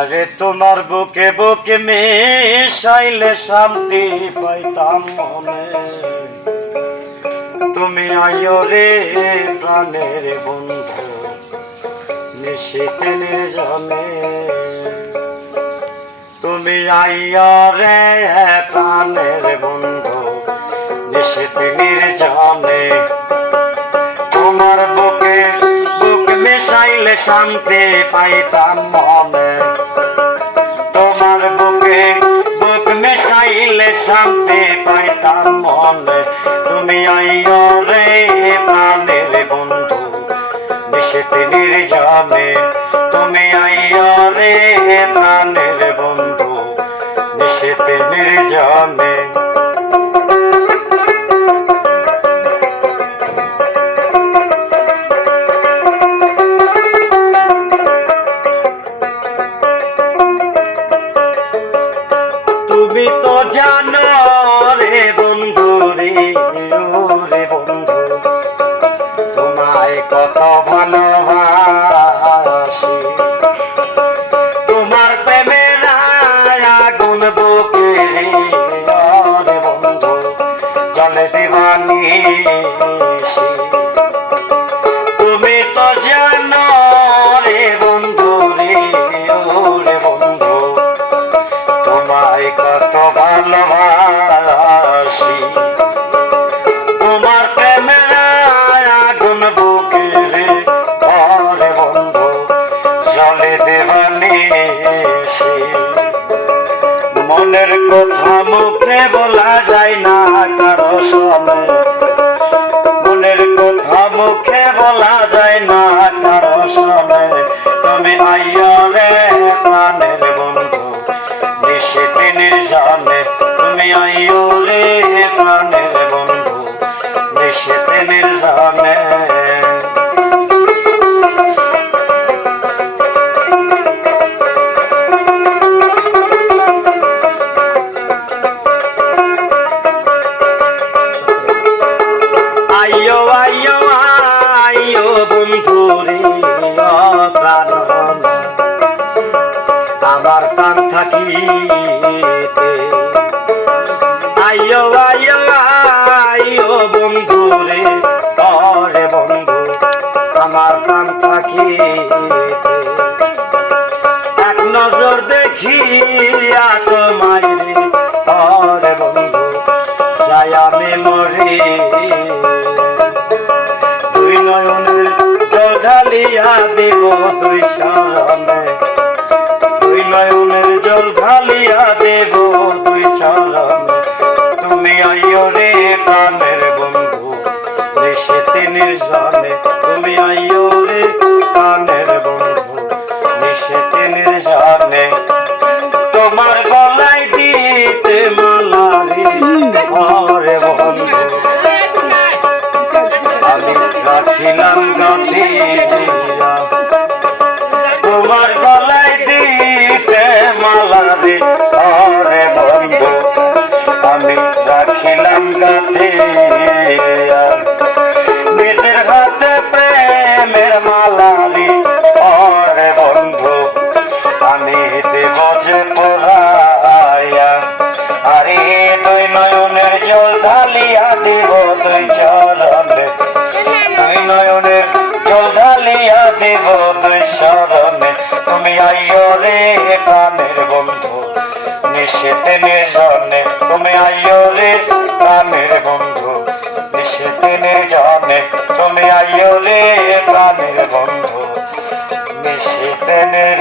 আরে তোমার বুকে বুকে মিশাইলে শান্তি পাইতাম মনে। তুমি আইও রে প্রাণের বন্ধু নিশীথে নির্জনে। তুমি আইও রে প্রাণের বন্ধু নিশীথে নির্জনে। তোমার বুকে বুক মিশাইলে শান্তি পাইতাম মনে। তোমার বুকে বুক মিশাইলে শান্তি পাইতাম মনে। তুমি আইও রে প্রাণের বন্ধু নিশীথে নির্জনে। তুমি আইও রে প্রাণের বন্ধু নিশীথে নির্জনে। তুমি তো জানো রে বন্ধু রে রে বন্ধু তোমায় কত ভালোবাসি। তোমার প্রেমের আগুন বুকে রে বন্ধু জলে দিবানিশি। তুমি তো জানো রে বন্ধু রে বন্ধু তোমায় কত ভালোবাসি। তোমার প্রেমের আগুন বুকে রে বন্ধু জলে দেবানিশি। মনের কথা মুখে বলা যায় না কারো সনে। মনের কথা মুখে বলা যায় না কারো সনে। তুমি আইও রে প্রাণের বন্ধু নিশীথে নির্জনে। তুমি আইও রে প্রাণের বন্ধু নিশীথে নির্জনে। আইও আইও আইও বন্ধু রে প্রাণ আমার প্রাণ থাকিতে। আইও আইও আইও বন্ধু রে বন্ধু আমার প্রাণ থাকিতে। এক নজর দেখিয়া তোমায় রে বন্ধু যাই আমি মরি। দুই নয়নের জল ঢালিয়া দেব দুই চরণে। দুই নয়নের জল ঢালিয়া দেব দুই চরণে। তুমি আইও রে প্রাণের বন্ধু নিশীথে নির্জনে। তুমি আইও রে প্রাণের বন্ধু নিশীথে নির্জনে। তোমার গলায় দিতে মালা রে বন্ধু আমি রাখিলাম গাঁথিয়া। তোমার গলায় দিতে মালা রে বন্ধু আমি রাখিলাম গাঁথিয়া। নিজের হাতে প্রেমের মালা রে বন্ধু আমি দেব যে পরাইয়া। আরে দুই নয়নের জল ঢালিয়া দেব দুই চরণে। দুই নয়নের জল ঢালিয়া দেব দুই চরণে। তুমি আইও রে প্রাণের বন্ধু নিশীথে নির্জনে। তুমি আইও রে প্রাণের বন্ধু নিশীথে নির্জনে। তুমি আইও রে প্রাণের বন্ধু নিশীথে নির্জনে।